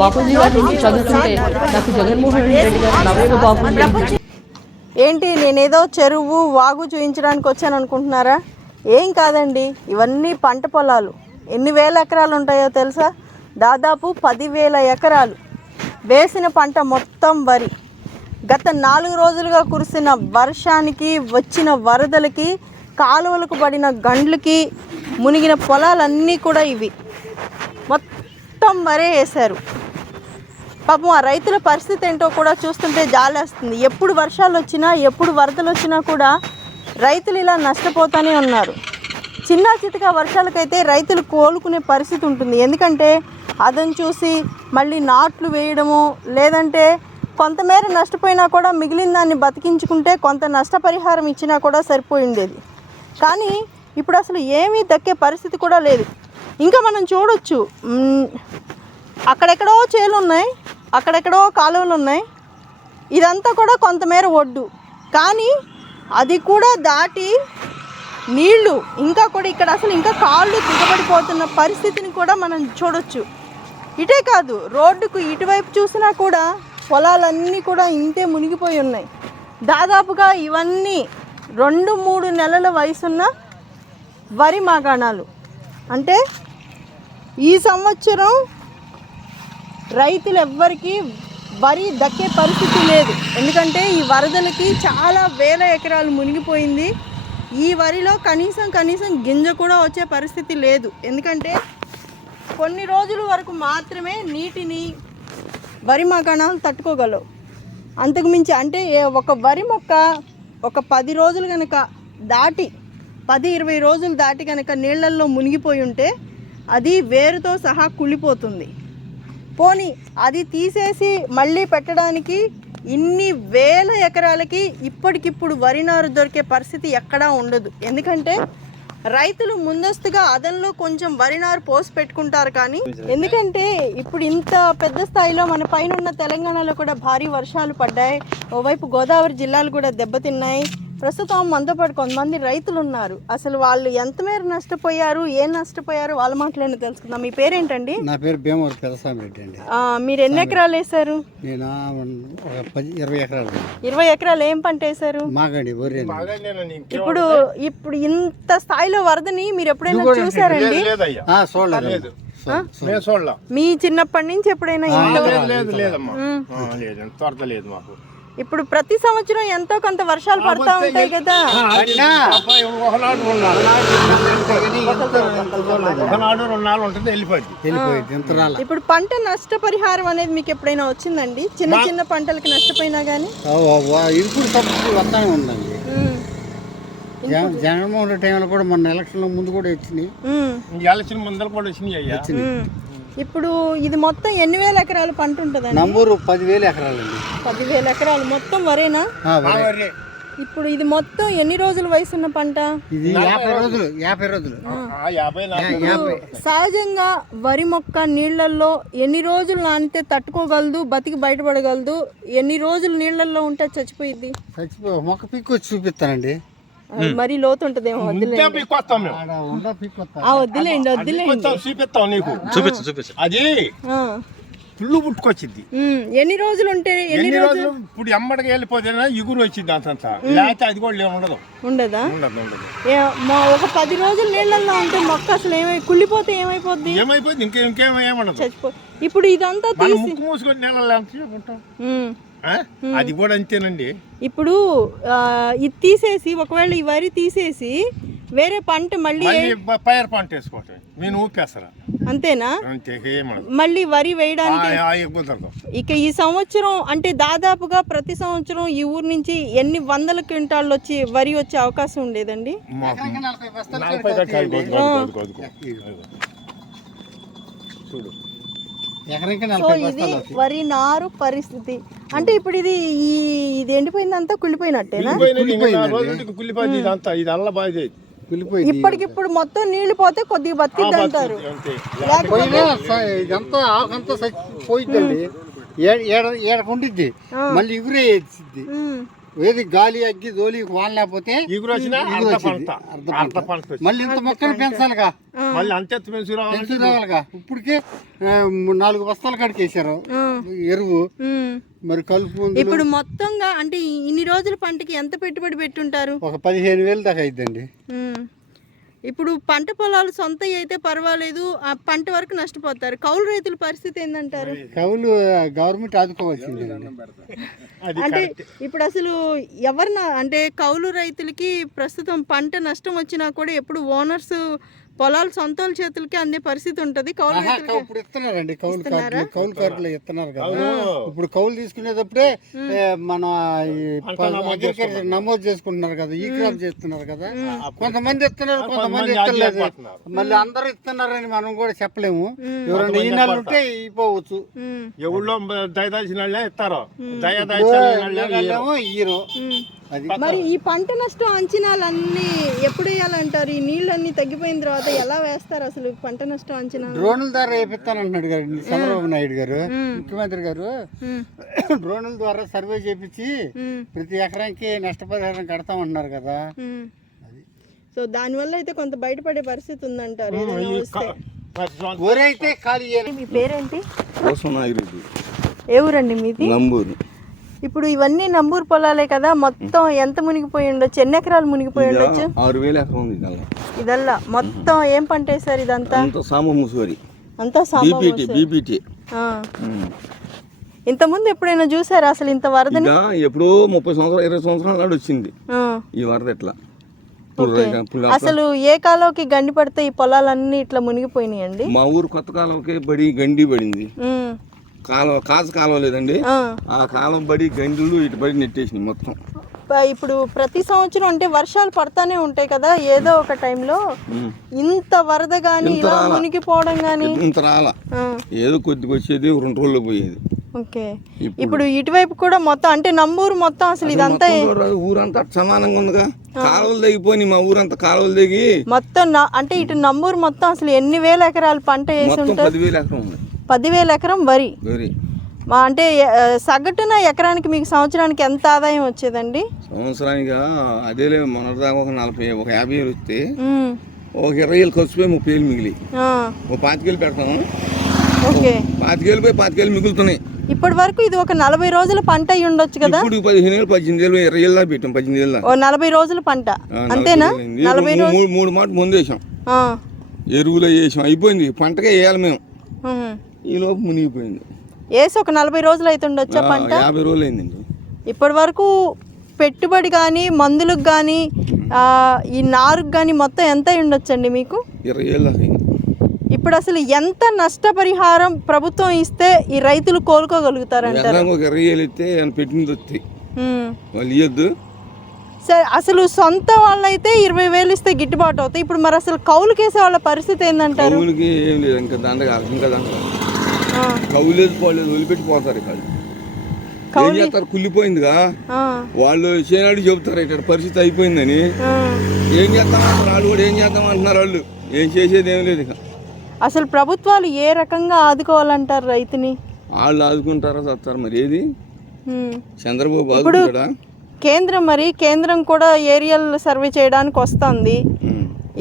బాపూజీ గారి నుంచి చదువుతుంటే నాకు జగన్మోహన్ రెడ్డి గారు నవేగ బాపూజీ. ఏంటి నేనేదో చెరువు వాగు చూపించడానికి వచ్చాను అనుకుంటున్నారా? ఏం కాదండి, ఇవన్నీ పంట పొలాలు. ఎన్ని వేల ఎకరాలు ఉంటాయో తెలుసా? దాదాపు 10,000 ఎకరాలు. వేసిన పంట మొత్తం వరి. గత 4 రోజులుగా కురిసిన వర్షానికి, వచ్చిన వరదలకి, కాలువలకు పడిన గండ్లకి మునిగిన పొలాలన్నీ కూడా ఇవి. మొత్తం వరే వేశారు. పాపం ఆ రైతుల పరిస్థితి ఏంటో కూడా చూస్తుంటే జాలేస్తుంది. ఎప్పుడు వర్షాలు వచ్చినా, ఎప్పుడు వరదలు వచ్చినా కూడా రైతులు ఇలా నష్టపోతూనే ఉన్నారు. చిన్న చితక వర్షాలకైతే రైతులు కోలుకునే పరిస్థితి ఉంటుంది. ఎందుకంటే అదని చూసి మళ్ళీ నాట్లు వేయడము, లేదంటే కొంతమేర నష్టపోయినా కూడా మిగిలిన దాన్ని బతికించుకుంటే కొంత నష్టపరిహారం ఇచ్చినా కూడా సరిపోయి ఉండేది. కానీ ఇప్పుడు అసలు ఏమీ దక్కే పరిస్థితి కూడా లేదు. ఇంకా మనం చూడొచ్చు, అక్కడెక్కడో చేలు ఉన్నాయి, అక్కడెక్కడో కాలువలు ఉన్నాయి. ఇదంతా కూడా కొంతమేర ఒడ్డు. కానీ అది కూడా దాటి నీళ్లు ఇంకా కూడా ఇక్కడ అసలు ఇంకా కాళ్ళు దిగబడిపోతున్న పరిస్థితిని కూడా మనం చూడొచ్చు. ఇటే కాదు, రోడ్డుకు ఇటువైపు చూసినా కూడా పొలాలన్నీ కూడా ఇంతే మునిగిపోయి ఉన్నాయి. దాదాపుగా ఇవన్నీ 2-3 నెలల వయసున్న వరి మాగాణాలు. అంటే ఈ సంవత్సరం రైతులు ఎవ్వరికీ వరి దక్కే పరిస్థితి లేదు. ఎందుకంటే ఈ వరదలకి చాలా వేల ఎకరాలు మునిగిపోయింది. ఈ వరిలో కనీసం గింజ కూడా వచ్చే పరిస్థితి లేదు. ఎందుకంటే కొన్ని రోజుల వరకు మాత్రమే నీటిని వరి మాగాణాలు తట్టుకోగలవు. అంతకుమించి అంటే ఒక వరి మొక్క ఒక 10 రోజులు కనుక దాటి 10-20 రోజులు దాటి కనుక నీళ్ళల్లో మునిగిపోయి ఉంటే అది వేరుతో సహా కుళ్ళిపోతుంది. పోనీ అది తీసేసి మళ్ళీ పెట్టడానికి ఇన్ని వేల ఎకరాలకి ఇప్పటికిప్పుడు వరి నారు దొరికే పరిస్థితి ఎక్కడా ఉండదు. ఎందుకంటే రైతులు ముందస్తుగా అదనలో కొంచెం వరి నారు పోసి పెట్టుకుంటారు. కానీ ఎందుకంటే ఇప్పుడు ఇంత పెద్ద స్థాయిలో మన పైన ఉన్న తెలంగాణలో కూడా భారీ వర్షాలు పడ్డాయి. ఓవైపు గోదావరి జిల్లాలు కూడా దెబ్బతిన్నాయి. ప్రస్తుతం మనతో పాటు కొంతమంది రైతులు ఉన్నారు. అసలు వాళ్ళు ఎంత మేర నష్టపోయారు, ఏం నష్టపోయారు, వాళ్ళ మాటలను తెలుసుకుందాం. మీ పేరేంటండి? నా పేరు భీమవరం పెదస్వామి రెడ్డి అండి. మీరు ఎన్ని ఎకరాలు వేశారు? నేను 20 ఎకరాలు. 20 ఎకరాలు ఏం పంట వేశారు? మాగండి వరి. ఇప్పుడు ఇంత స్థాయిలో వరదని మీరు ఎప్పుడైనా చూసారండి? చూడలేదు. మీ చిన్నప్పటి నుంచి ఎప్పుడైనా? ఇప్పుడు ప్రతి సంవత్సరం ఎంతో కొంత వర్షాలు పడతా ఉంటాయి కదా. ఇప్పుడు పంట నష్టపరిహారం అనేది మీకు ఎప్పుడైనా వచ్చిందండి? చిన్న పంటలకి నష్టపోయినా గానీ జగన్మోహన్ రెడ్డి టైంలో కూడా మొన్న ఎలక్షన్ ముందు కూడా వచ్చినాయి. ఇప్పుడు ఇది మొత్తం ఎన్ని వేల ఎకరాలు పంట ఉంటుందండి? నంబరు 10,000 ఎకరాలండి. 10,000 ఎకరాలు మొత్తం వరేనా? ఇప్పుడు ఇది మొత్తం ఎన్ని రోజుల వయసు ఉన్న పంట? ఇది 50 రోజులు. సహజంగా వరి మొక్క నీళ్లలో ఎన్ని రోజులు నానితే తట్టుకోగలదు, బతికి బయటపడగలదు? ఎన్ని రోజులు నీళ్లలో ఉంటే చచ్చిపోయింది? మొక్క పిక్కు వచ్చి చూపిస్తానండి. మరీ లోతు ఉంటదేమో. పుల్లు పుట్టుకొచ్చింది. ఎన్ని రోజులు ఉంటే? ఎన్ని రోజులు ఇప్పుడు ఎమ్మడికి వెళ్ళిపోతేనే ఇగురు వచ్చింది. అంత లేకపోతే అది కూడా ఉండదు. ఉండదా? ఒక 10 రోజులు నీళ్ళల్లో ఉంటే మొక్క అసలు కుళ్ళిపోతే ఏమైపోద్ది? ఏమైపోద్ది? ఇంకేమేమఉండదు. చచ్చిపో. ఇప్పుడు ఇదంతా ముక్కు మూసుకొని నీళ్ళలో అది కూడా అంతేనండి. ఇప్పుడు ఇది తీసేసి, ఒకవేళ ఈ వరి తీసేసి వేరే పంట మళ్ళీ పైరు పంట వేసుకోవటం నేను ఊపేస్తారా? అంతేనా? మళ్ళీ వరి వేయడానికి ఇక ఈ సంవత్సరం అంటే దాదాపుగా ప్రతి సంవత్సరం ఈ ఊరు నుంచి ఎన్ని వందల క్వింటాళ్ళు వచ్చి వరి వచ్చే అవకాశం ఉండేదండి? సో ఇది వరి నారు పరిస్థితి. అంటే ఇప్పుడు ఇది ఎండిపోయిందంతా కుళ్ళిపోయినట్టేనా? ఇప్పటికిప్పుడు మొత్తం నీళ్లు పోతే కొద్దిగా బతికిద్ది అంటారు. ఇదంతా ఆకంతా పోయిద్దండి. ఏడకుండిద్ది, మళ్ళీ ఎగురే ఏది గాలి అగ్గి దోలి వాన లేకపోతే ఇగురు వచ్చినా ఇగురు అర్ధ వచ్చింది. పంట అర్ధ అర్ధ పంట వచ్చింది. మళ్ళీ ఇంత మొక్కలు పెంచాలిగా, మళ్ళీ అంతెత్తు పెంచు పెంచు రావాలిగా. ఇప్పటికే 4 బస్తాల కాడికి వేసారు ఎరువు, మరి కలుపు మందులు. ఇప్పుడు మొత్తంగా అంటే ఇన్ని రోజుల పంటకి ఎంత పెట్టుబడి పెట్టుంటారు? ఒక 15,000 దాకా అయిద్దండి. ఇప్పుడు పంట పొలాలు సొంత అయితే పర్వాలేదు, ఆ పంట వరకు నష్టపోతారు. కౌలు రైతుల పరిస్థితి ఏందంటారు? కవులు గవర్నమెంట్ ఆదుకోవాల్సింది. అంటే ఇప్పుడు అసలు ఎవరిన అంటే కౌలు రైతులకి ప్రస్తుతం పంట నష్టం వచ్చినా కూడా ఎప్పుడు ఓనర్స్ పొలాలు సొంత చేతులకి అందే పరిస్థితి ఉంటది. కౌలు రైతులకి ఇప్పుడు ఇస్తున్నారండి, కౌలు కార్డులు ఇస్తున్నారు కదా. ఇప్పుడు కౌలు తీసుకునేటప్పుడే మన అగ్రికల్చర్ నమోదు చేసుకుంటున్నారు కదా, ఈ క్రాప్ చేస్తున్నారు కదా. కొంతమంది ఇస్తున్నారు, కొంతమంది ఇస్తలేదు. మళ్ళీ అందరూ ఇస్తున్నారని మనం కూడా చెప్పలేము. ఎవరైనా ఈ నెలలు ఉంటే ఇవ్వచ్చు, ఎవరిలో దయదాల్సిన వాళ్ళే ఇస్తారు, హీరో. అది మరి ఈ పంట నష్టం అంచనాలన్నీ ఎప్పుడు వేయాలంటారు? ఈ నీళ్ళన్నీ తగ్గిపోయిన తర్వాత ఎలా వేస్తారు అసలు పంట నష్టం అంచనా? డ్రోన్ల ద్వారా వేపిస్తానంటున్నాడు గారు చంద్రబాబు నాయుడు గారు, ముఖ్యమంత్రి గారు. డ్రోన్ల ద్వారా సర్వే చేపించి ప్రతి ఎకరానికి నష్టపరిహారం కడతామంటున్నారు కదా. సో దానివల్ల అయితే కొంత బయటపడే పరిస్థితి ఉందంటారు. ఊరైతే ఖాళీ. మీ పేరేంటి? నాగిరెడ్డి. ఏ ఊరండి మీది? నంబూరు. ఇప్పుడు ఇవన్నీ నంబూరు పొలాలే కదా, మొత్తం ఎంత మునిగిపోయి ఉండొచ్చు? ఎన్ని ఎకరాలు మునిగిపోయి ఉండొచ్చు? 6,000 ఎకరం ఉంది ఇదల్లా మొత్తం ఏం పంట వేసారు? ఇదంతా సాంబ ముసువరి, అంతా బీపీటీ. ఇంతకుముందు ఎప్పుడైనా చూసారా అసలు ఇంత వరదని? ఎప్పుడో 30 సంవత్సరాలు 20 సంవత్సరాల నాడు వచ్చింది ఈ వరద. ఎట్లా అసలు ఏ కాలంకి గండి పడితే ఈ పొలాలన్నీ ఇట్లా మునిగిపోయినాయండి? మా ఊరు కొత్త కాలంకి బడి గండి పడింది. కాలువ కాలువ లేదండి, ఆ కాలం బడి గండులు ఇటు బడి నెట్టేసినాయి మొత్తం. ఇప్పుడు ప్రతి సంవత్సరం అంటే వర్షాలు పడతానే ఉంటాయి కదా, ఏదో ఒక టైంలో ఇంత వరద గానీ ఇలా మునిగిపోవడం గానీ ఇంత రాల, ఏదో కొద్దిగా వచ్చేది 2 రోజుల్లో పోయేది. ఓకే, ఇప్పుడు ఇటువైపు కూడా మొత్తం అంటే నంబూరు మొత్తం అసలు ఇదంతా ఊరంతా సమానంగా ఉందిగా. కాలువలు తెగిపోయి మా ఊరంతా కాలువలు తెగి మొత్తం అంటే ఇటు నంబూరు మొత్తం అసలు ఎన్ని వేల ఎకరాలు పంట వేసి ఉంటారు? 10,000 ఎకరం ఉంది. 10,000 ఎకరం వరి. అంటే సగటున ఎకరానికి మీకు సంవత్సరానికి ఎంత ఆదాయం వచ్చేదండి? సంవత్సరానికి అదేలే మొన్నటిదాకా ఒక 50,000 వస్తే ఒక 20,000 ఖర్చు పోయి 30,000 మిగిలి ఒక 25,000 పెడతాము. ఓకే, 25,000 పోయి 25,000 మిగులుతున్నాయి. ఇప్పటి వరకు ఇది ఒక 40 రోజుల పంట అయి ఉండొచ్చు కదా. ఇప్పుడు 15,000 18,000 20,000 దాకా పెట్టాం. 18,000 ఓ 40 రోజుల పంట అంతేనా? 40 రోజులు 3 మాట ముందు వేసాం, ఎరువులు వేసాం, అయిపోయింది. పంటకే వేయాలి మేము. ఈ లోపు మునిగిపోయింది. వేసి ఒక 40 రోజులు అవుతుండొచ్చా పంట? 50 రోజులు అయిందండి. ఇప్పటి వరకు పెట్టుబడి కానీ మందులకు కానీ ఈ నారుకు కానీ మొత్తం ఎంత ఉండొచ్చండి మీకు? 20,000 దాకా అయింది. ఇప్పుడు అసలు ఎంత నష్టపరిహారం ప్రభుత్వం ఇస్తే ఈ రైతులు కోలుకోగలుగుతారంటారు? ఒక 20,000 ఇస్తే పెట్టింది వస్తాయి, వాళ్ళు ఇవ్వద్దు. సరే, అసలు సొంత వాళ్ళైతే 20,000 ఇస్తే గిట్టుబాటు అవుతాయి. ఇప్పుడు మరి అసలు కౌలుకేసే వాళ్ళ పరిస్థితి ఏందంటారు? కౌలుకి ఏం లేదు, ఇంకా దండగా కౌలు లేదు, పోలేదు, వదిలిపెట్టి పోతారు. ఇక్కడ ఏం చేస్తారు, కుళ్ళిపోయిందిగా. వాళ్ళు చేనాడు చెబుతారు ఇక్కడ పరిస్థితి అయిపోయిందని. ఏం చేద్దామంటారు వాళ్ళు కూడా, ఏం చేద్దామంటున్నారు వాళ్ళు, ఏం చేసేది ఏం లేదు. ఇక అసలు ప్రభుత్వాలు ఏ రకంగా ఆదుకోవాలంటారు రైతుని? వాళ్ళు ఆదుకుంటారా చెప్తారు మరి. ఏది చంద్రబాబు ఇప్పుడు ఆదుకుంటాడా? కేంద్రం కూడా ఏరియల్ సర్వే చేయడానికి వస్తుంది.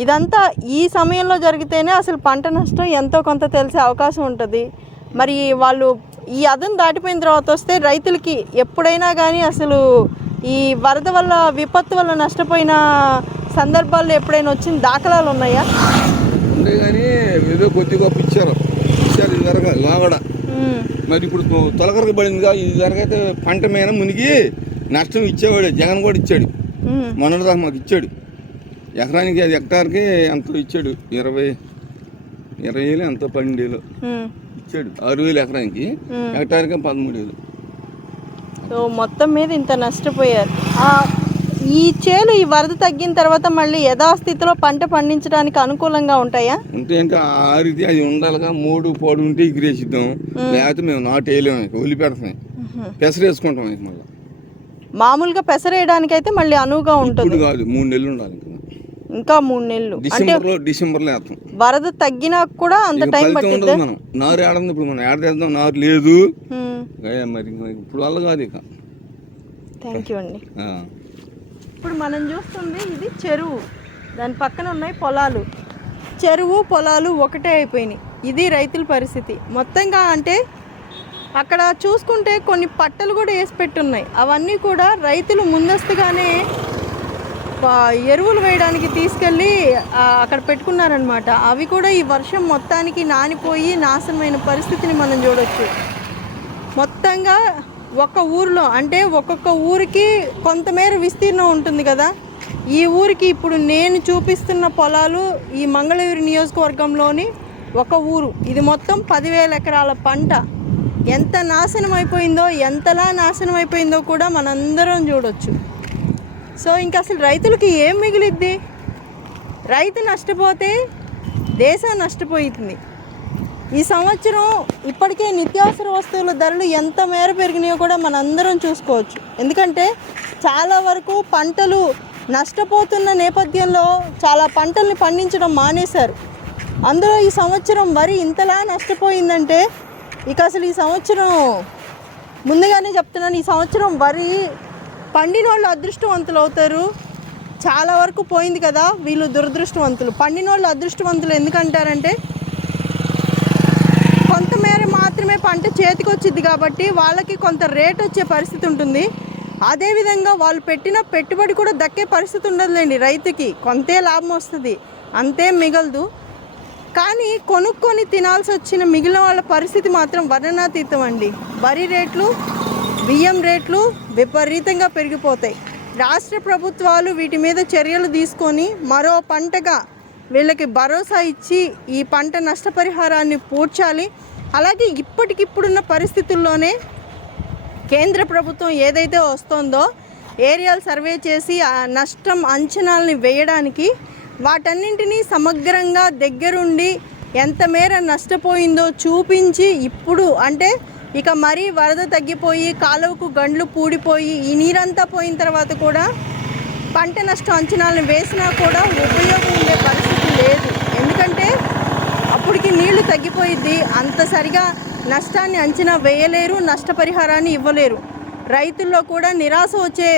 ఇదంతా ఈ సమయంలో జరిగితేనే అసలు పంట నష్టం ఎంతో కొంత తెలిసే అవకాశం ఉంటుంది. మరి వాళ్ళు ఈ అదను దాటిపోయిన తర్వాత వస్తే రైతులకి ఎప్పుడైనా కానీ అసలు ఈ వరద వల్ల విపత్తు వల్ల నష్టపోయిన సందర్భాల్లో ఎప్పుడైనా వచ్చిన దాఖలాలు ఉన్నాయా? ఉండే కానీ ఏదో కొద్దిగా ఇచ్చారు ఇది జరగ లోగడ. మరి ఇప్పుడు తొలకరకు పడిందిగా, ఇది జరగైతే పంట మీద మునిగి నష్టం ఇచ్చేవాడు. జగన్ కూడా ఇచ్చాడు, మొన్నటిదాకా మాకు ఇచ్చాడు. ఎకరానికి అది హెక్టార్కి ఎంతో ఇచ్చాడు, 20,000 ఎంతో 12,000 ఇచ్చాడు. 6,000 ఎకరానికి, హెక్టార్కి 13,000. సో మొత్తం మీద ఇంత నష్టపోయారు. ఈ చేలు ఈ వరద తగ్గిన తర్వాత మళ్ళీ యథాస్థితిలో పంట పండించడానికి అనుకూలంగా ఉంటాయా? అంటే ఇంకా ఆ రీతి అది ఉండాలిగా. 3 పోడు ఉంటే ఎగిరేసిద్దాం, లేకపోతే మేము నాటు వేయలేము, వదిలి పెడతాం, పెసరు వేసుకుంటాం. మళ్ళీ మామూలుగా పెసరు వేయడానికి అయితే మళ్ళీ అనువుగా ఉంటుంది కాదు, 3 నెలలు ఉండాలి, ఇంకా 3 నెలలు. డిసెంబర్లో వేస్తాం. వరద తగ్గినా కూడా అంత టైం పట్టింది. మనం నారు ఏడాది, ఇప్పుడు మనం ఏడాది వేద్దాం, నారు లేదు మరి ఇప్పుడు వల్ల కాదు. ఇక థ్యాంక్ యూ అండి. ఇప్పుడు మనం చూస్తుంది ఇది చెరువు, దాని పక్కన ఉన్నాయి పొలాలు. చెరువు పొలాలు ఒకటే అయిపోయినాయి. ఇది రైతుల పరిస్థితి మొత్తంగా. అంటే అక్కడ చూసుకుంటే కొన్ని పట్టలు కూడా వేసి పెట్టున్నాయి. అవన్నీ కూడా రైతులు ముందస్తుగానే ఎరువులు వేయడానికి తీసుకెళ్ళి అక్కడ పెట్టుకున్నారనమాట. అవి కూడా ఈ వర్షం మొత్తానికి నానిపోయి నాశనమైన పరిస్థితిని మనం చూడొచ్చు. మొత్తంగా ఒక్క ఊరిలో అంటే ఒక్కొక్క ఊరికి కొంతమేర విస్తీర్ణం ఉంటుంది కదా. ఈ ఊరికి ఇప్పుడు నేను చూపిస్తున్న పొలాలు ఈ మంగళగిరి నియోజకవర్గంలోని ఒక ఊరు. ఇది మొత్తం 10,000 ఎకరాల పంట. ఎంత నాశనం అయిపోయిందో, ఎంతలా నాశనం అయిపోయిందో కూడా మనందరం చూడొచ్చు. సో ఇంకా అసలు రైతులకి ఏం మిగిలిద్ది? రైతు నష్టపోతే దేశం నష్టపోయింది. ఈ సంవత్సరం ఇప్పటికే నిత్యావసర వస్తువుల ధరలు ఎంత మేర పెరిగినాయో కూడా మనందరం చూసుకోవచ్చు. ఎందుకంటే చాలా వరకు పంటలు నష్టపోతున్న నేపథ్యంలో చాలా పంటల్ని పండించడం మానేశారు. అందులో ఈ సంవత్సరం వరి ఇంతలా నష్టపోయిందంటే ఇక అసలు ఈ సంవత్సరం ముందుగానే చెప్తున్నాను, ఈ సంవత్సరం వరి పండిన వాళ్ళు అదృష్టవంతులు అవుతారు. చాలా వరకు పోయింది కదా, వీళ్ళు దురదృష్టవంతులు. పండిన వాళ్ళు అదృష్టవంతులు ఎందుకంటారంటే కొంతమేర మాత్రమే పంట చేతికి వచ్చింది కాబట్టి వాళ్ళకి కొంత రేట్ వచ్చే పరిస్థితి ఉంటుంది. అదేవిధంగా వాళ్ళు పెట్టిన పెట్టుబడి కూడా దక్కే పరిస్థితి ఉండదులేండి. రైతుకి కొంతే లాభం వస్తుంది, అంతే మిగలదు. కానీ కొనుక్కొని తినాల్సి వచ్చిన మిగిలిన వాళ్ళ పరిస్థితి మాత్రం వర్ణనాతీతం అండి. వరి రేట్లు, బియ్యం రేట్లు విపరీతంగా పెరిగిపోతాయి. రాష్ట్ర ప్రభుత్వాలు వీటి మీద చర్యలు తీసుకొని మరో పంటగా వీళ్ళకి భరోసా ఇచ్చి ఈ పంట నష్టపరిహారాన్ని పూడ్చాలి. అలాగే ఇప్పటికిప్పుడున్న పరిస్థితుల్లోనే కేంద్ర ప్రభుత్వం ఏదైతే వస్తుందో ఏరియల్ సర్వే చేసి ఆ నష్టం అంచనాలని వేయడానికి వాటన్నింటినీ సమగ్రంగా దగ్గరుండి ఎంత మేర నష్టపోయిందో చూపించి, ఇప్పుడు అంటే ఇక మరీ వరద తగ్గిపోయి కాలువకు గండ్లు పూడిపోయి ఈ నీరంతా పోయిన తర్వాత కూడా పంట నష్టం అంచనాలను వేసినా కూడా ఉపయోగం ఉండే పరిస్థితి లేదు. ఎందుకంటే అప్పటికి నీళ్లు తగ్గిపోయిద్ది, అంత సరిగా నష్టాన్ని అంచనా వేయలేరు, నష్టపరిహారాన్ని ఇవ్వలేరు. రైతుల్లో కూడా నిరాశ వచ్చే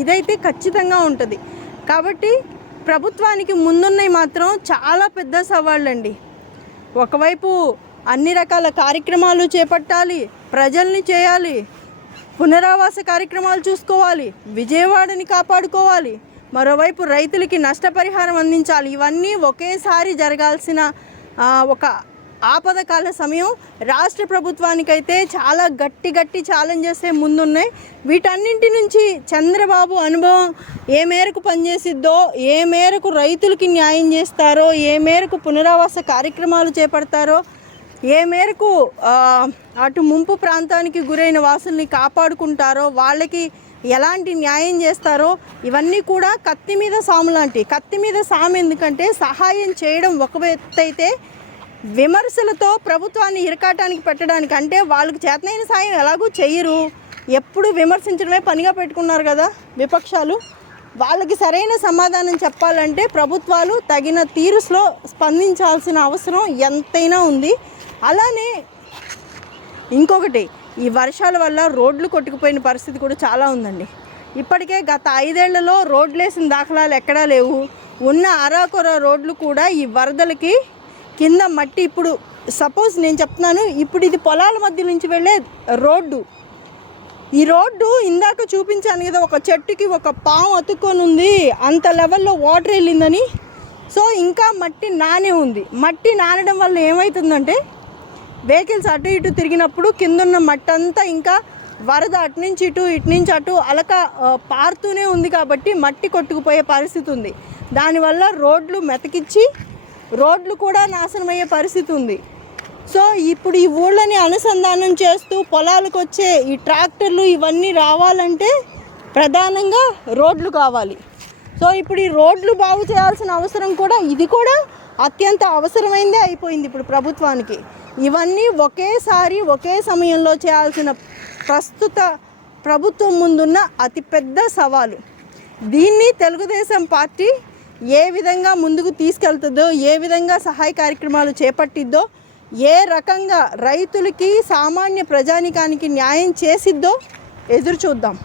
ఇదైతే ఖచ్చితంగా ఉంటుంది. కాబట్టి ప్రభుత్వానికి ముందున్నవి మాత్రం చాలా పెద్ద సవాళ్ళండి. ఒకవైపు అన్ని రకాల కార్యక్రమాలు చేపట్టాలి, ప్రజల్ని చేయాలి, పునరావాస కార్యక్రమాలు చూసుకోవాలి, విజయవాడని కాపాడుకోవాలి, మరోవైపు రైతులకి నష్టపరిహారం అందించాలి. ఇవన్నీ ఒకేసారి జరగాల్సిన ఒక ఆపదకాల సమయం. రాష్ట్ర ప్రభుత్వానికైతే చాలా గట్టి ఛాలెంజెస్ ముందున్నాయి. వీటన్నింటి నుంచి చంద్రబాబు అనుభవం ఏ మేరకు పనిచేసిద్దో, ఏ మేరకు రైతులకి న్యాయం చేస్తారో, ఏ మేరకు పునరావాస కార్యక్రమాలు చేపడతారో, ఏ మేరకు అటు ముంపు ప్రాంతానికి గురైన వాసుల్ని కాపాడుకుంటారో, వాళ్ళకి ఎలాంటి న్యాయం చేస్తారో, ఇవన్నీ కూడా కత్తి మీద సాము లాంటి. కత్తి మీద సాము ఎందుకంటే సహాయం చేయడం ఒక ఎత్తు అయితే, విమర్శలతో ప్రభుత్వాన్ని ఇరకాటానికి పెట్టడానికి, అంటే వాళ్ళకి చేతనైన సాయం ఎలాగూ చెయ్యరు, ఎప్పుడు విమర్శించడమే పనిగా పెట్టుకున్నారు కదా విపక్షాలు. వాళ్ళకి సరైన సమాధానం చెప్పాలంటే ప్రభుత్వాలు తగిన తీరులో స్పందించాల్సిన అవసరం ఎంతైనా ఉంది. అలానే ఇంకొకటి, ఈ వర్షాల వల్ల రోడ్లు కొట్టుకుపోయిన పరిస్థితి కూడా చాలా ఉందండి. ఇప్పటికే గత 5 ఏళ్లలో రోడ్లు వేసిన దాఖలాలు ఎక్కడా లేవు. ఉన్న అరాకొర రోడ్లు కూడా ఈ వరదలకి కింద మట్టి, ఇప్పుడు సపోజ్ నేను చెప్తున్నాను, ఇప్పుడు ఇది పొలాల మధ్య నుంచి వెళ్ళే రోడ్డు. ఈ రోడ్డు ఇందాక చూపించాను కదా, ఒక చెట్టుకి ఒక పాము అతుక్కొని ఉంది, అంత లెవెల్లో వాటర్ వెళ్ళిందని. సో ఇంకా మట్టి నానే ఉంది. మట్టి నానడం వల్ల ఏమవుతుందంటే వెహికల్స్ అటు ఇటు తిరిగినప్పుడు కిందున్న మట్టి అంతా ఇంకా వరద అటు నుంచి ఇటు, ఇటు నుంచి అటు అలక పారుతూనే ఉంది కాబట్టి మట్టి కొట్టుకుపోయే పరిస్థితి ఉంది. దానివల్ల రోడ్లు మెతకిచ్చి రోడ్లు కూడా నాశనమయ్యే పరిస్థితి ఉంది. సో ఇప్పుడు ఈ ఊళ్ళని అనుసంధానం చేస్తూ పొలాలకు వచ్చే ఈ ట్రాక్టర్లు ఇవన్నీ రావాలంటే ప్రధానంగా రోడ్లు కావాలి. సో ఇప్పుడు ఈ రోడ్లు బాగు చేయాల్సిన అవసరం కూడా, ఇది కూడా అత్యంత అవసరమైందే అయిపోయింది ఇప్పుడు ప్రభుత్వానికి. ఇవన్నీ ఒకేసారి ఒకే సమయంలో చేయాల్సిన ప్రస్తుత ప్రభుత్వం ముందున్న అతిపెద్ద సవాలు. దీన్ని తెలుగుదేశం పార్టీ ఏ విధంగా ముందుకు తీసుకెళ్తుందో, ఏ విధంగా సహాయ కార్యక్రమాలు చేపట్టిద్దో, ఏ రకంగా రైతులకి సామాన్య ప్రజానికానికి న్యాయం చేసిద్దో ఎదురు చూద్దాం.